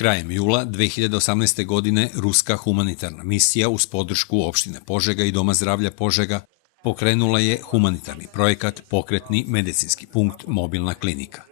Krajem jula 2018. godine ruska humanitarna misija uz podršku opštine Požega i Doma zdravlja Požega pokrenula je humanitarni projekat Pokretni medicinski punkt Mobilna klinika.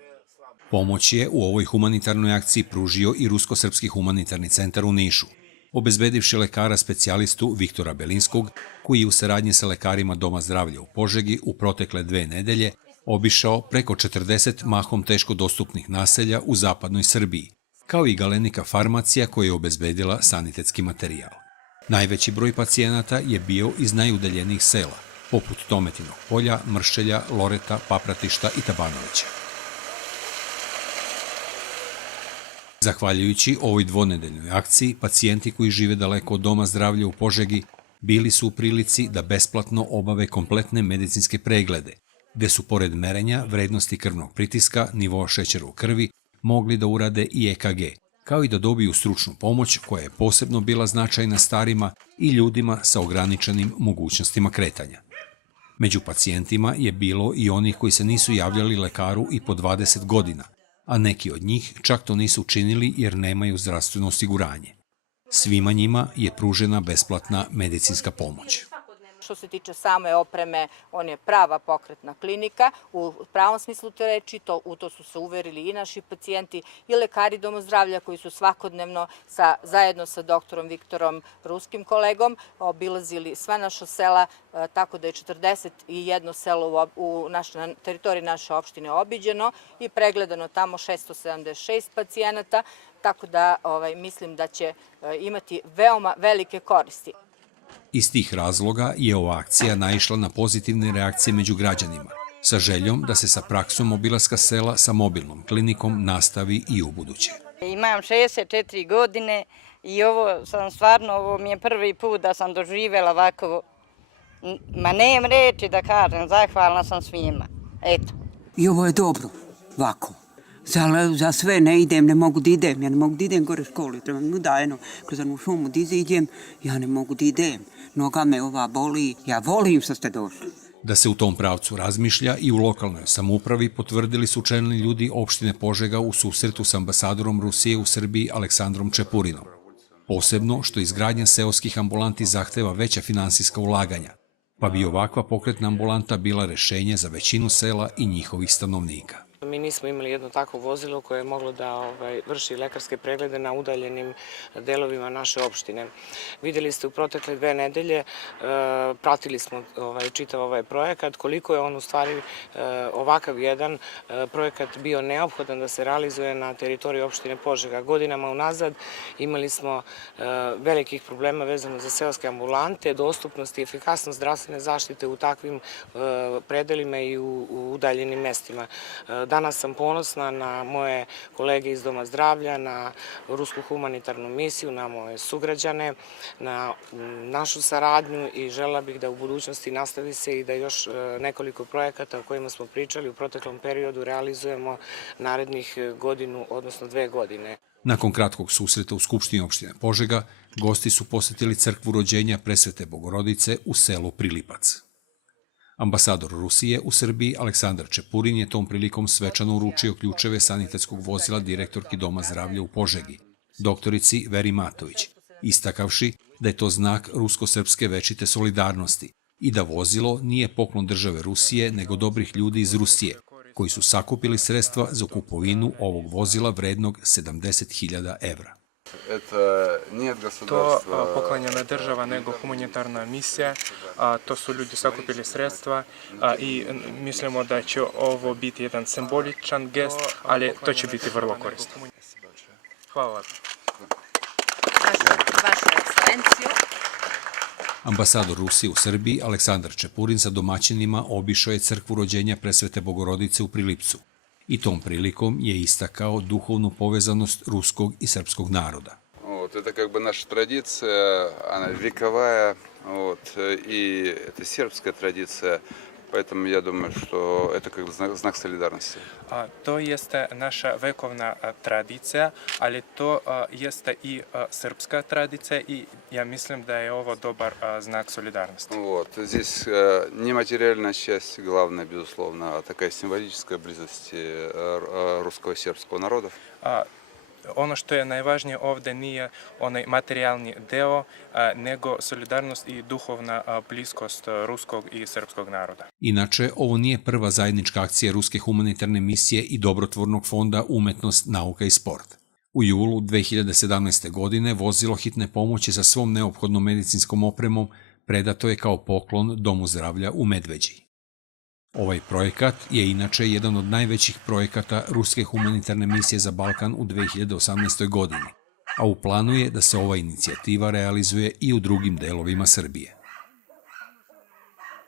Pomoć je u ovoj humanitarnoj akciji pružio i Rusko-srpski humanitarni centar u Nišu, obezbedivši lekara specijalistu Viktora Belinskog, koji je u saradnji sa lekarima Doma zdravlja u Požegi u protekle 2 nedelje obišao preko 40 mahom teško dostupnih naselja u zapadnoj Srbiji, kao i Galenika farmacija koja je obezbedila sanitetski materijal. Najveći broj pacijenata je bio iz najudaljenijih sela, poput Tometinog polja, Mrščelja, Loreta, Papratišta i Tabanovića. Zahvaljujući ovoj dvonedeljnoj akciji, pacijenti koji žive daleko od Doma zdravlja u Požegi bili su u prilici da besplatno obave kompletne medicinske preglede, gde su pored merenja vrednosti krvnog pritiska, nivoa šećera u krvi, mogli da urade i EKG, kao i da dobiju stručnu pomoć koja je posebno bila značajna starima i ljudima sa ograničenim mogućnostima kretanja. Među pacijentima je bilo i onih koji se nisu javljali lekaru i po 20 godina, a neki od njih čak to nisu učinili jer nemaju zdravstveno osiguranje. Svima njima je pružena besplatna medicinska pomoć. Što se tiče same opreme, on je prava pokretna klinika, u pravom smislu te reči, u to su se uverili i naši pacijenti i lekari Doma zdravlja koji su svakodnevno zajedno sa doktorom Viktorom, ruskim kolegom, obilazili sva naša sela, tako da je 41 selo na teritoriji naše opštine obiđeno i pregledano tamo 676 pacijenata, tako da mislim da će imati veoma velike koristi. Iz tih razloga je ova akcija naišla na pozitivne reakcije među građanima, sa željom da se sa praksom obilaska sela sa mobilnom klinikom nastavi i u buduće. Imam 64 godine i ovo mi je prvi put da sam doživjela ovako, nemam reči da kažem, zahvalna sam svima. Eto. I ovo je dobro, ovako. Za sve ne idem, ne mogu da idem, ja ne mogu da idem gore školu, trebam udajeno, kroz jednu šumu da iziđem, ja ne mogu da idem, noga me ova boli, ja volim što ste došli. Da se u tom pravcu razmišlja i u lokalnoj samoupravi potvrdili su čelni ljudi opštine Požega u susretu s ambasadorom Rusije u Srbiji Aleksandrom Čepurinom. Posebno što izgradnja seoskih ambulanti zahteva veća finansijska ulaganja, pa bi ovakva pokretna ambulanta bila rešenje za većinu sela i njihovih stanovnika. Mi nismo imali jedno takvo vozilo koje je moglo da vrši lekarske preglede na udaljenim delovima naše opštine. Videli ste u protekle 2 nedelje, pratili smo čitav ovaj projekat, koliko je on u stvari ovakav jedan projekat bio neophodan da se realizuje na teritoriji opštine Požega. Godinama unazad imali smo velikih problema vezano za seoske ambulante, dostupnost i efikasnost zdravstvene zaštite u takvim predelima i u udaljenim mestima. Danas sam ponosna na moje kolege iz Doma zdravlja, na Rusku humanitarnu misiju, na moje sugrađane, na našu saradnju i želela bih da u budućnosti nastavi se i da još nekoliko projekata o kojima smo pričali u proteklom periodu realizujemo narednih godinu, odnosno 2 godine. Nakon kratkog susreta u Skupštini opštine Požega, gosti su posetili crkvu rođenja Presvete Bogorodice u selu Prilipac. Ambasador Rusije u Srbiji Aleksandar Čepurin je tom prilikom svečano uručio ključeve sanitetskog vozila direktorki Doma zdravlja u Požegi, doktorici Veri Matović, istakavši da je to znak rusko-srpske večite solidarnosti i da vozilo nije poklon države Rusije, nego dobrih ljudi iz Rusije, koji su sakupili sredstva za kupovinu ovog vozila vrednog 70.000 evra. To poklanja ne država, nego humanitarna misija. To su ljudi sakupili sredstva i mislimo da će ovo biti jedan simboličan gest, ali to će biti vrlo korisno. Hvala vam. Vašu ekscelenciju. Ambasador Rusije u Srbiji Aleksandar Čepurin sa domaćinima obišao je crkvu rođenja Presvete Bogorodice u Prilipcu i tom prilikom je istakao duhovnu povezanost ruskog i srpskog naroda. Это как бы наша традиция, она вековая, и это сербская традиция, поэтому я думаю, что это как бы знак солидарности. To jeste naša vekovna tradicija, ali to jeste i srpska tradicija i ja mislim da je ovo dobar znak solidarnosti. Здесь не материальная часть, главное, безусловно, а такая символическая близость русского и сербского народов. ono što je najvažnije ovde nije onaj materijalni deo, nego solidarnost i duhovna bliskost ruskog i srpskog naroda. Inače, ovo nije prva zajednička akcija Ruske humanitarne misije i Dobrotvornog fonda Umetnost, nauka i sport. U julu 2017. godine vozilo hitne pomoći sa svom neophodnom medicinskom opremom predato je kao poklon Domu zdravlja u Medveđi. Ovaj projekat je inače jedan od najvećih projekata Ruske humanitarne misije za Balkan u 2018. godini, a u planu je da se ova inicijativa realizuje i u drugim delovima Srbije.